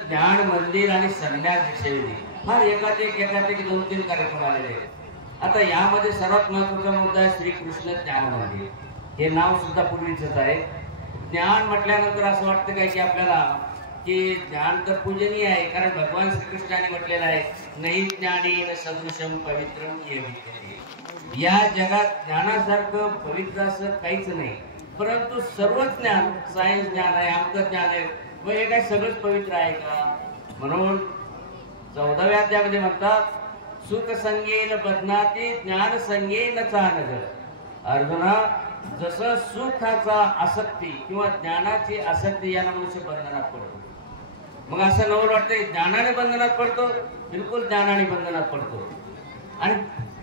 ज्ञान मंदिर आणि संन्यास दीक्षेविधी फार एकात एक 2-3 कार्यक्रम आलेले आहेत। आता यामध्ये सर्वात महत्त्वाचा मुद्दा आहे श्रीकृष्ण ज्ञान मंदिर। हे नाव सुद्धा पूर्वीचंच आहे। ज्ञान म्हटल्यानंतर असं वाटतं काय की आपल्याला की ज्ञान तर पूजनीय आहे, कारण भगवान श्रीकृष्णाने म्हटलेलं आहे नाही ज्ञानेन सदृशम पवित्रम ये विद्यते। या जगात ज्ञानासारखं पवित्र असं काहीच नाही, परंतु सर्व ज्ञान, सायन्स ज्ञान आहे, आमचं ज्ञान आहे, मग हे काय सगळंच पवित्र आहे का? म्हणून 14व्या अध्यायामध्ये म्हणतात सुख संगेन बदनाती ज्ञान संगेन चानग। अर्जुना, जसं सुखाचा आसक्ती किंवा ज्ञानाची आसक्ती याला मनुष्य बंधनात पडतो। मग असं नवल वाटतंय ज्ञानाने बंधनात पडतो, बिलकुल ज्ञानाने बंधनात पडतो। आणि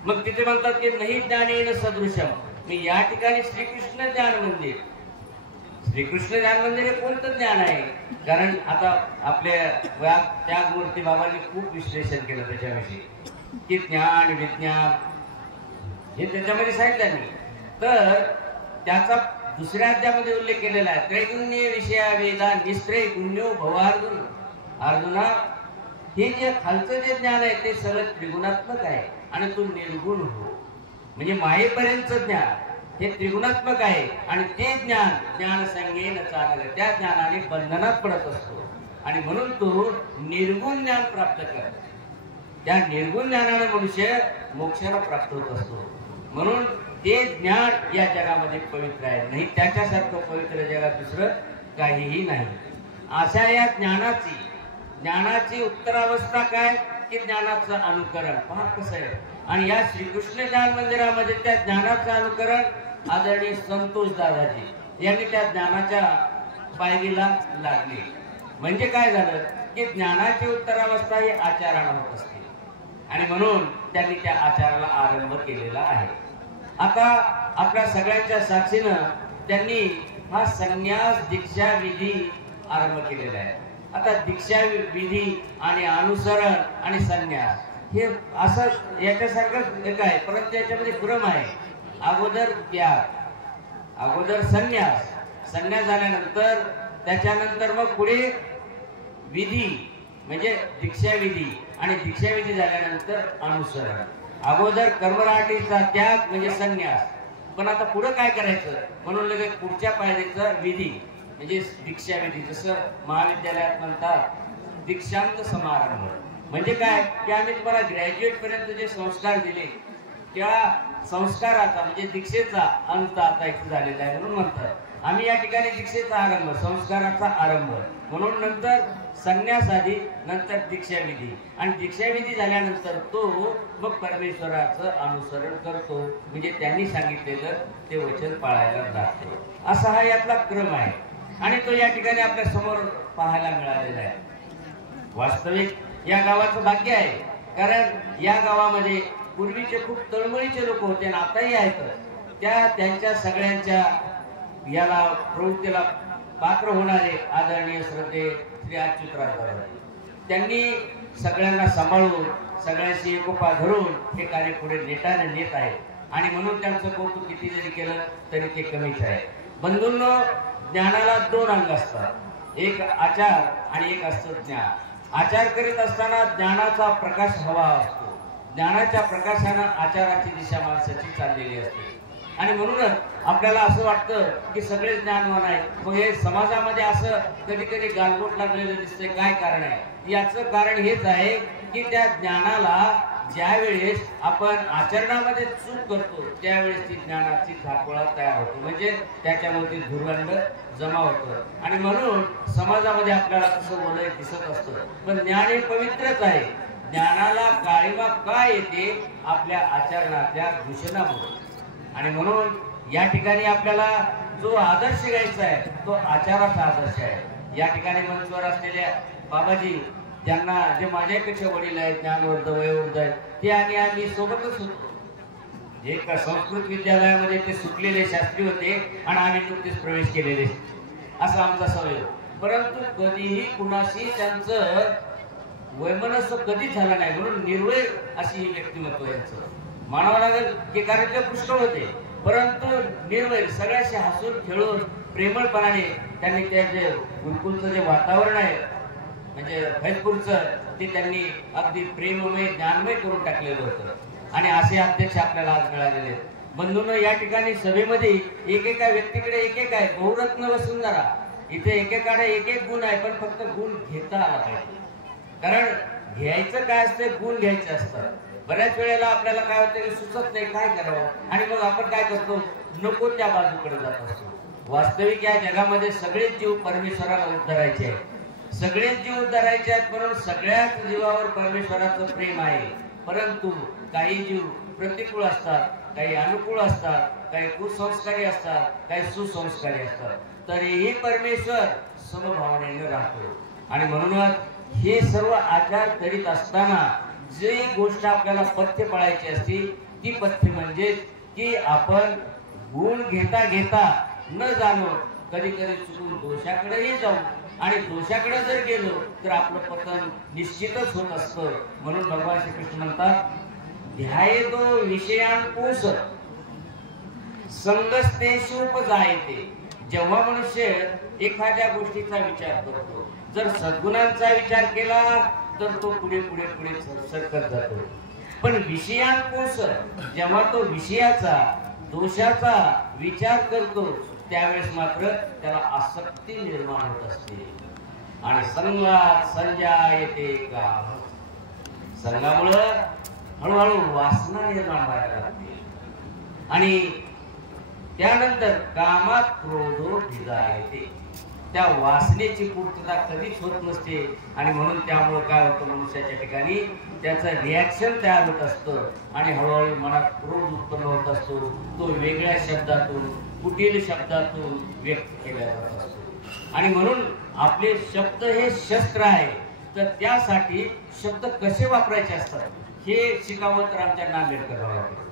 मग तिथे म्हणतात की नाही ज्ञानेन सदृशम। मी या ठिकाणी श्रीकृष्ण ज्ञान मंदिर, श्रीकृष्ण ज्ञान मंदिर हे कोणतं ज्ञान आहे? कारण आता आपल्या त्यागमूर्ती बाबांनी खूप विश्लेषण केलं त्याच्याविषयी की ज्ञान विज्ञान हे त्याच्यामध्ये सांगितलं नाही। तर त्याचा दुसऱ्या अध्यायामध्ये उल्लेख केलेला आहे त्रैगुण्य विषया वेदा निस्त्रय गुण्यो भवार्जुन। अर्जुना, हे जे खालचं जे ज्ञान आहे ते सगळं त्रिगुणात्मक आहे आणि तू निर्गुण हो, म्हणजे मायेपर्यंतचं ज्ञान हे त्रिगुणात्मक आहे। आणि ते ज्ञान संगेन चाललं, त्या ज्ञानाने बंधनात पडत असतो आणि म्हणून तो निर्गुण ज्ञान प्राप्त कर। त्या निर्गुण ज्ञानाने मनुष्य मोक्षाला प्राप्त होत असतो। म्हणून ते ज्ञान या जगामध्ये पवित्र आहे, नाही त्याच्यासारखं पवित्र जगात दुसरं काहीही नाही। अशा या ज्ञानाची उत्तरावस्था काय की ज्ञानाचं अनुकरण। पहा कसं आहे। आणि या श्रीकृष्ण ज्ञान मंदिरामध्ये त्या ज्ञानाचं अनुकरण आदरणीय संतोष दादाजी यांनी त्या ज्ञानाच्या पायरीला लागले। म्हणजे काय झालं की ज्ञानाची उत्तरावस्था ही आचारानं होत असते आणि म्हणून त्यांनी त्या आचाराला आरंभ केलेला आहे। आता आपल्या सगळ्यांच्या साक्षीनं त्यांनी हा संन्यास दीक्षा विधी आरंभ केलेला आहे। आता दीक्षा विधी आणि अनुसरण आणि संन्यास हे असं याच्यासारखं एक आहे, परंतु याच्यामध्ये क्रम आहे। अगोदर त्याग, अगोदर संन्यास, संन्यास झाल्यानंतर त्याच्यानंतर मग पुढे विधी म्हणजे दीक्षा विधी आणि दीक्षा विधी झाल्यानंतर अनुसरण। अगोदर कर्मराटीचा त्याग म्हणजे संन्यास, पण आता पुढे काय करायचं म्हणून लगेच पुढच्या पायरीचा विधी म्हणजे दीक्षा विधी। जसं महाविद्यालयात म्हणतात दीक्षांत समारंभ, म्हणजे काय की आम्ही तुम्हाला ग्रॅज्युएट पर्यंत जे संस्कार दिले त्या संस्काराचा म्हणजे दीक्षेचा अंत आता इथे झालेला आहे। म्हणून म्हणतात आम्ही या ठिकाणी दीक्षेचा आरंभ, संस्काराचा आरंभ, म्हणून नंतर संन्यास आधी, नंतर दीक्षा विधी आणि दीक्षा विधी झाल्यानंतर तो मग परमेश्वराचं अनुसरण करतो, म्हणजे त्यांनी सांगितलेलं ते वचन पाळायला जातो। असा हा यातला क्रम आहे आणि तो या ठिकाणी आपल्या समोर पाहायला मिळालेला आहे। वास्तविक या गावाचं भाग्य आहे, कारण या गावामध्ये पूर्वीचे खूप तळमळीचे लोक होते आणि आताही आहेत। त्यांच्या सगळ्यांच्या याला प्रवृत्तीला पात्र होणारे आदरणीय श्रद्धे श्री अच्युतराव दादाजी, त्यांनी सगळ्यांना सांभाळून सगळ्यांशी एकोपा धरून हे कार्य पुढे नेटाने नेत आहे आणि म्हणून त्यांचं कौतुक किती जरी केलं तरी ते कमीच आहे। बंधूंनो, ज्ञानाला 2 अंग असतात, एक आचार आणि एक असतं ज्ञान। आचार करीत असताना ज्ञानाचा प्रकाश हवा असतो, ज्ञानाच्या प्रकाशानं आचाराची दिशा माणसाची चाललेली असते आणि म्हणूनच आपल्याला असं वाटतं की सगळे ज्ञानवान आहे। मग हे समाजामध्ये असं कधी कधी गालबोट लागलेलं दिसतंय, काय कारण आहे? याचं कारण हेच आहे की त्या ज्ञानाला ज्या वेळेस आपण आचरणामध्ये चूक करतो त्यावेळेस ती ज्ञानाची झापळा तयार होतो, म्हणजे त्याच्यामध्ये दुर्गंध जमा होतो आणि म्हणून समाजामध्ये आपल्याला कसं बोलाय दिसत असतं। पण ज्ञान हे पवित्रच आहे। ज्ञानाला काळिमा काय येते? आपल्या आचरणातल्या दूषणामुळे। आणि म्हणून या ठिकाणी आपल्याला जो आदर्श घ्यायचा आहे तो आचाराचा आदर्श आहे। या ठिकाणी मंचवर असलेल्या बाबाजी, ज्यांना जे माझ्यापेक्षा वडील आहेत, ज्ञानवर्ध वयोवृद्ध आहेत, ते आणि आम्ही सोबतच होतो। एक संस्कृत विद्यालयामध्ये ते सुटलेले शास्त्री होते आणि आम्ही नुकतेच प्रवेश केलेले, असा आमचा सवय। परंतु कधीही कुणाशी त्यांचं वैमनस्य कधीच झाला नाही, म्हणून निर्वैर अशी ही व्यक्तिमत्व यांचं मानावं लागेल की कार्यक्रम पुष्कळ होते, परंतु निर्वैर सगळ्याशी हसून खेळून प्रेमळपणाने त्यांनी त्या जे गुरुकुलचं जे वातावरण आहे म्हणजे फैजपूरचं ते त्यांनी अगदी प्रेममय ज्ञानमय करून टाकलेलं होतं आणि असे अध्यक्ष आपल्याला आज मिळालेले आहेत. बंधूंनो, या ठिकाणी सभेमध्ये एकेका व्यक्तीकडे एक आहे, बहुरत्न वसुंधरा. इथे एकेकाकडे एक गुण आहे, पण फक्त गुण घेता आला पाहिजे. कारण घ्यायचं काय असतं, गुण घ्यायचे असतात. बऱ्याच वेळेला आपल्याला काय होतं की सुचत नाही काय करावं आणि मग आपण काय करतो, नको त्या बाजूकडे जात असतो. वास्तविक या जगामध्ये सगळेच जीव परमेश्वराला उद्धारायचे आहेत, सगळेच जीव उद्धारायचे आहेत, म्हणून सगळ्याच जीवावर परमेश्वराचं प्रेम आहे. परंतु काही जीव प्रतिकूल असतात, काही अनुकूल असतात, काही कुसंस्कारी असतात, काही सुसंस्कारी असतात. तरीही परमेश्वर समभावनेने राहतो. आणि म्हणूनच हे सर्व आचार करीत असताना जी गोष्ट आपल्याला पथ्य पाळायची असती ती पथ्य म्हणजे की आपण गुण घेता घेता न जाणो कधी कधी चुकून दोषाकडेही जाऊ आणि दोषाकडे जर गेलो तर आपलं पतन निश्चितच होत असतं. म्हणून भगवान श्रीकृष्ण म्हणतात, ध्यायेतो विषयांकुश संगस्तेषुपजायते. जेव्हा मनुष्य एखाद्या गोष्टीचा विचार करतो, जर सद्गुणांचा विचार केला तर तो पुढे पुढे पुढे सरकत जातो. पण विषयांकुश जेव्हा तो विषयाचा दोषाचा विचार करतो त्यावेळेस मात्र त्याला आसक्ती निर्माण होत असते. आणि संगात संजायते काम. संगामुळं हळूहळू वासना निर्माण व्हायला लागते आणि त्यानंतर कामात क्रोधो भिजायते. त्या वासनेची पूर्तता कधीच होत नसते आणि म्हणून त्यामुळे काय होतं, मनुष्याच्या ठिकाणी त्याचं रिॲक्शन तयार होत असतं आणि हळूहळू मनात क्रोध उत्पन्न होत असतो. तो वेगळ्या शब्दातून, कुटील शब्दातून व्यक्त केला जात असतो. आणि म्हणून आपले शब्द हे शस्त्र आहे, तर त्यासाठी शब्द कसे वापरायचे असतात हे शिकावं तर आमच्या नांदेडकरांना लागेल.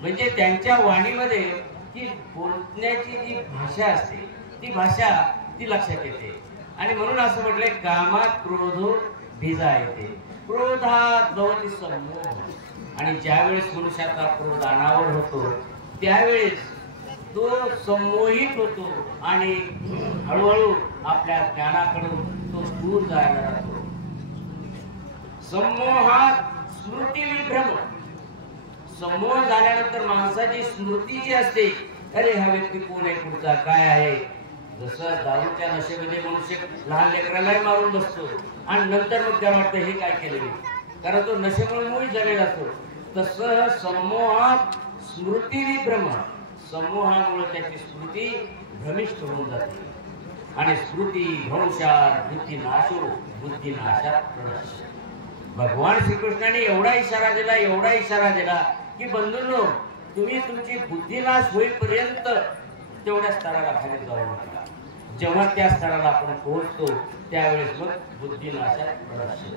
म्हणजे त्यांच्या वाणीमध्ये ती बोलण्याची जी भाषा असते ती भाषा ती लक्षात येते. आणि म्हणून असं म्हटलंय, कामात क्रोधो भिजायते. क्रोध हा जवळ समोह. आणि ज्यावेळेस मनुष्याचा क्रोध अनावर होतो त्यावेळेस तो संमोहित होतो आणि हळूहळू आपल्या ज्ञानाकडून तो दूर जायला लागतो. संमोहात स्मृती विभ्रम. संमोह झाल्यानंतर माणसाची स्मृती जी असते, अरे हा व्यक्ती कोण आहे, पुढचा काय आहे. जसं दारूच्या नशेमध्ये मनुष्य लहान लेकरालाही मारून बसतो आणि नंतर मग त्याला वाटतं हे काय केलं, कारण तो नशेमुळे मोहित झालेला असतो. तसं समोहात स्मृती विभ्रम. समूहामुळे त्याची स्मृती भ्रमिष्ठ होऊन जाते आणि स्मृती भ्रंशात बुद्धिनाशो बुद्धिनाशात प्रणश्य. भगवान श्रीकृष्णाने एवढा इशारा दिला की बंधूंनो, तुम्ही तुमची बुद्धिनाश होईपर्यंत तेवढ्या स्तराला खाली जाऊ नका. जेव्हा त्या स्तराला आपण पोहोचतो त्यावेळेस मग बुद्धिनाशात प्रणश्य.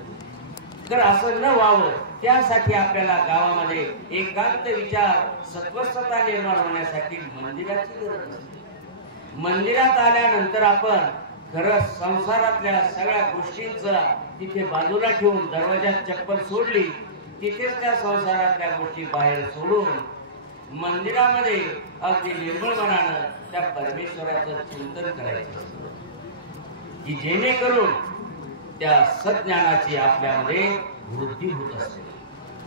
तर असं न व्हावं त्यासाठी आपल्याला गावामध्ये एकांत विचार सत्वस्थता निर्माण होण्यासाठी मंदिराची गरज असते. मंदिरात आल्यानंतर आपण खरं संसारातल्या सगळ्या गोष्टींचा तिथे बाजूला ठेवून दरवाजात चप्पल सोडली, तिथेच त्या संसारातल्या गोष्टी बाहेर सोडून मंदिरामध्ये अगदी निर्मळ मनानं त्या परमेश्वराचं चिंतन करायचं असतं की जेणेकरून त्या सज्ञानाची आपल्यामध्ये वृद्धी होत असते.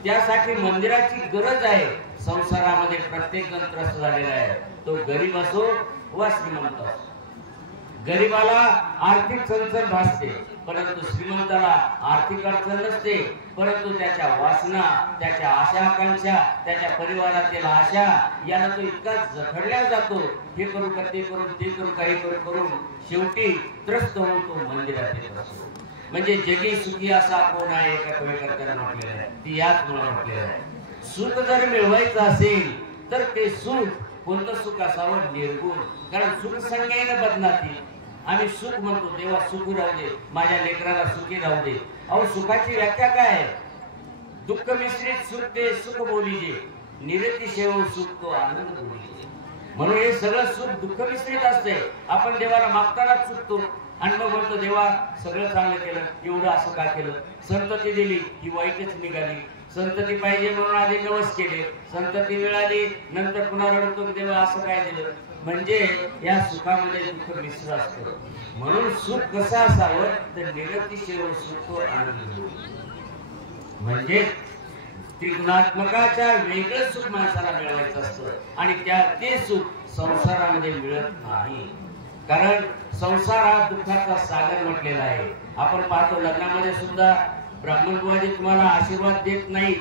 त्यासाठी मंदिराची गरज आहे. संसारामध्ये प्रत्येक जण त्रस्त झालेला आहे, तो गरीब असो वा श्रीमंत असो. गरीबाला आर्थिक चणचण भासते, परंतु श्रीमंताला आर्थिक अडचण नसते, परंतु त्याच्या वासना, त्याच्या आशा आकांक्षा, त्याच्या परिवारातील आशा याला तो इतका जखडल्या जातो. हे करू का ते करू, ते करू काही करून शेवटी त्रस्त होऊन तो मंदिरात येत असतो. म्हणजे जगी सुखी असा कोण आहे, एका कविकर्त्याने म्हटलेलं आहे, ती याच मुळे म्हटलेलं आहे. सुख जर मिळवायचं असेल तर ते सुख कोणतं सुख असावं, निर्गुण. कारण सुख संज्ञेने बदनाती. आम्ही सुख म्हणतो, देवा सुखी राहू दे, माझ्या लेकराला सुखी राहू दे. अहो सुखाची व्याख्या काय आहे? दुःख मिश्रित सुख ते सुख बोलीजे, निरती सेव सुख तो आनंद बोलीजे. म्हणून हे सगळं सुख दुःख मिश्रित असते. आपण देवाला मागतानाच चुकतो आणि मग म्हणतो, देवा सगळं चांगलं केलं, एवढं असं का केलं. संतती दिली ही वाईटच निघाली. संतती पाहिजे म्हणून आधी नवस केले, संतती मिळाली, नंतर पुन्हा रडतो, देवा असं काय दिलं. म्हणजे या सुखामध्ये दुःख मिश्र असतं. म्हणून सुख कसं असावं तर निरतिशय सुख आनंद, म्हणजे त्रिगुणात्मकाच्या वेगळं सुख माणसाला मिळवायचं असतं आणि ते सुख संसारामध्ये मिळत नाही. कारण संसार हा दुःखाचा सागर म्हटलेला आहे. आपण पाहतो लग्नामध्ये सुद्धा ब्राह्मण बुवाजी तुम्हाला आशीर्वाद देत नाही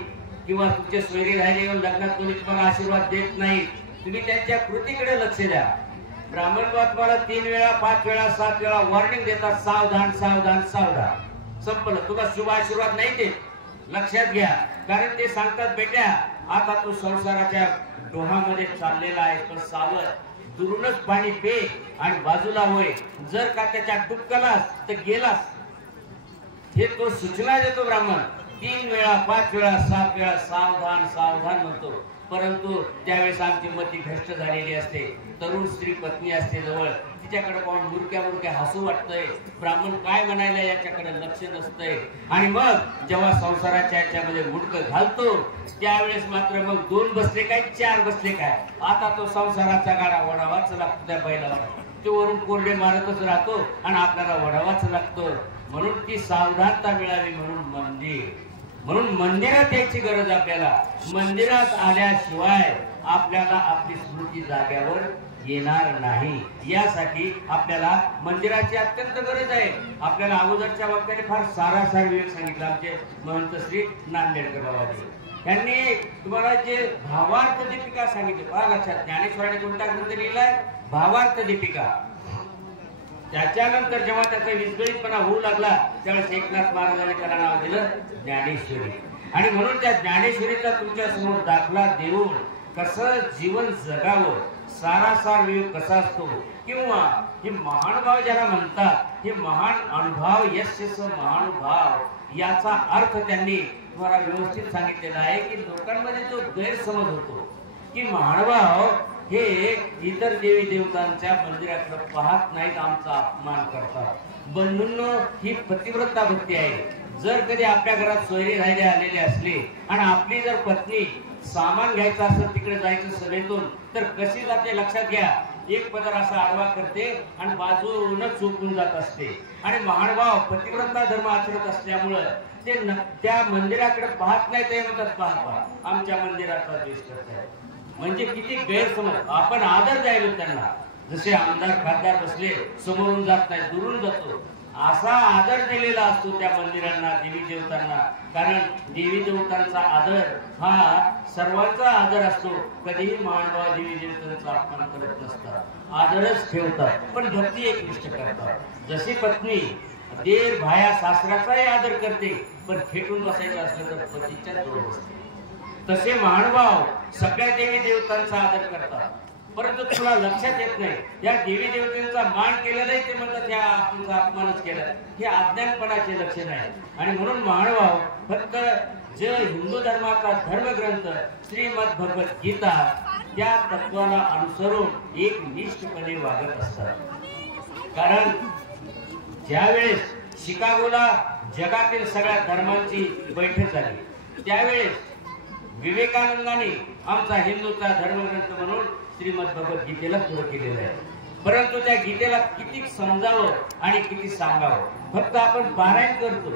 किंवा तुमचे सोयरे राहिले येऊन लग्नात कोणी तुम्हाला आशीर्वाद देत नाही. तुम्ही त्यांच्या कृतीकडे लक्ष द्या. ब्राह्मण बुवा तुम्हाला 3 वेळा 5 वेळा 7 वेळा वॉर्निंग देतात, सावधान सावधान सावधान. संपलं, तुला शुभ आशीर्वाद नाही देत. लक्षात घ्या. कारण ते सांगतात बेट्या आता तू संसाराच्या डोहामध्ये चाललेला आहे, पण सावध, दुरूनच पाणी पे आणि बाजूला होय. जर का त्याच्या डुबकलास तर गेलास. हे तो सूचना देतो ब्राह्मण. 3 वेळा 5 वेळा 7 वेळा सावधान सावधान म्हणतो. परंतु त्यावेळेस आमची मती भ्रष्ट झालेली असते. तरुण स्त्री पत्नी असते जवळ, तिच्याकडे पाहून मुरक्या मुरक्या हसू वाटतंय. ब्राह्मण काय म्हणायला याच्याकडे लक्ष नसतंय. आणि मग जेव्हा संसाराच्या याच्यामध्ये मुडकं घालतो त्यावेळेस मात्र मग 2 बसले काय 4 बसले काय, आता तो संसाराचा गाडा वडावाच लागतो त्या बैलावर. तो वरून कोरडे मारतच राहतो आणि आपल्याला वडावाच लागतो. म्हणून ती सावधानता मिळावी म्हणून मंदिरात यायची गरज आपल्याला. मंदिरात आल्याशिवाय आपल्याला आपली स्मृती जाग्यावर येणार नाही. यासाठी आपल्याला मंदिराची अत्यंत गरज आहे. आपल्याला अगोदरच्या वक्त्याने फार सारासार विवेक सांगितला. आमचे महंत श्री नांदेडकर बाबाजी यांनी तुम्हाला जे भावार्थ दीपिका सांगितले पहा लक्षात. ज्ञानेश्वराने कोणता ग्रंथ लिहिलाय? भावार्थ दीपिका. त्याच्यानंतर जेव्हा त्याचा विस्कळीतपणा होऊ लागला त्यावेळेस एकनाथ महाराजांनी त्याला नाव दिलं ज्ञानेश्वरी. आणि म्हणून त्या ज्ञानेश्वरीचा तुमच्या समोर दाखला देऊन कसं जीवन जगावं, सारासार विवेक कसा असतो, किंवा हे महानुभाव ज्याला म्हणतात, हे महान अनुभव यश महानुभाव याचा अर्थ त्यांनी तुम्हाला व्यवस्थित सांगितलेला आहे. की लोकांमध्ये जो गैरसमज होतो की महानुभाव हे इतर देवी देवतांच्या मंदिराकडे पाहत नाहीत, आमचा अपमान करतात. बंधूंनो, ही पतिव्रता भक्ती आहे. जर कधी आपल्या घरात सोयरे राहिले आलेले असले आणि आपली जर पत्नी सामान घ्यायचं असेल तिकडे जायचं सभेतून तर कशी जाते लक्षात घ्या. एक पदर असा आडवा करते आणि बाजून चुकून जात असते. आणि महानुभाव पतिव्रता धर्म आचरत असल्यामुळं ते त्या मंदिराकडे पाहत नाही. ते म्हणतात पहा आमच्या मंदिराचा द्वेष करताय. म्हणजे किती गैरसमज. आपण आदर द्यायला त्यांना. जसे आमदार खासदार बसले समोरून जात नाही, दुरून जातो, असा आदर दिलेला असतो त्या मंदिरांना, देवी देवतांना. कारण देवी देवतांचा आदर हा सर्वांचा आदर असतो. कधीही महानुभाव देवी देवतांचा अपमान करत नसतात, आदरच ठेवतात. पण भक्ती एकनिष्ठ करतात. जशी पत्नी देर भाया सासऱ्याचाही आदर करते, पण खेटून बसायचं असलं तर पतीच्या जवळ बसते. तसे महानुभाव सगळ्या देवी देवतांचा आदर करतात. परंतु तुला लक्षात येत नाही या देवी देवतांचा मान केला नाही, ते म्हणतात या आपला अपमानच केला. हे अज्ञानपणाचे लक्षण आहे. आणि म्हणून महानुभाव फक्त जे हिंदू धर्माचा धर्मग्रंथ श्रीमद भगवत गीता त्या तत्वाला अनुसरून एक निष्ठपणे वागत असतात. कारण ज्यावेळेस शिकागोला जगातील सगळ्या धर्मांची बैठक झाली त्यावेळेस विवेकानंदांनी आमचा हिंदूचा धर्मग्रंथ म्हणून श्रीमद भगवत गीतेला सुरू केलेलं आहे. परंतु त्या गीतेला किती समजावं आणि किती सांगावं. फक्त आपण पारायण करतो,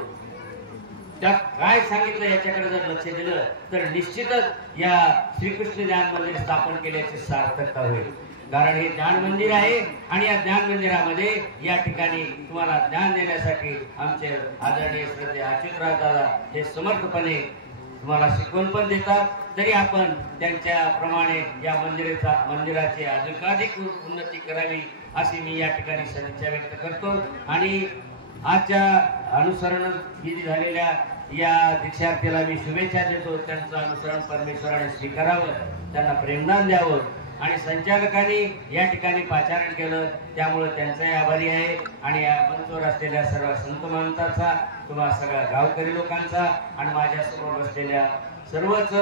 त्यात काय सांगितलं याच्याकडे जर लक्ष दिलं तर निश्चितच या श्रीकृष्ण ज्ञान मंदिर स्थापन केल्याची सार्थकता होईल. कारण हे ज्ञान मंदिर आहे आणि या ज्ञान मंदिरामध्ये या ठिकाणी तुम्हाला ज्ञान देण्यासाठी आमचे आदरणीय श्रद्धेय अच्युतराव दादा हे समर्थपणे तुम्हाला शिकवण पण देतात. तरी आपण त्यांच्या प्रमाणे या मंदिराची अधिकाधिक उन्नती करावी अशी मी या ठिकाणी सदिच्छा व्यक्त करतो. आणि आजच्या अनुसरण विधी झालेल्या या दीक्षार्थीला मी शुभेच्छा देतो. त्यांचं अनुसरण परमेश्वराने स्वीकारावं, त्यांना प्रेमदान द्यावं. आणि संचालकांनी या ठिकाणी पाचारण केलं त्यामुळे त्यांचाही आभारी आहे. आणि या मंचावर असलेल्या सर्व संत महंतांचा, तुम्हा सगळ्या गावकरी लोकांचा आणि माझ्यासमोर बसलेल्या सर्वच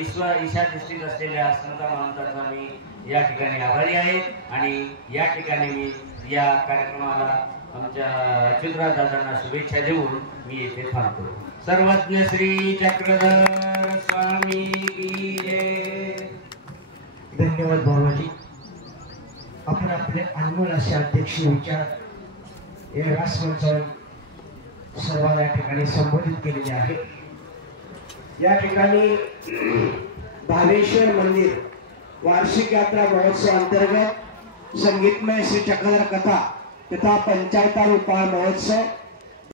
ईशाधिष्ठित असलेल्या संत महंतांचा मी या ठिकाणी आभारी आहे. आणि या ठिकाणी मी या कार्यक्रमाला आमच्या अच्युतराव दादांना शुभेच्छा देऊन मी येथे थांबतो. सर्वज्ञ श्री चक्रधर स्वामी की जय. धन्यवाद भाऊजी. आपण आपले अनमोल असे अध्यक्ष विचार हे रासमंचावर सर्वांना या ठिकाणी संबोधित केलेले आहे। या ठिकाणी भावेश्वर मंदिर वार्षिक यात्रा महोत्सव अंतर्गत संगीतमय श्री चक्रधर कथा तथा पंचावतार उपाय महोत्सव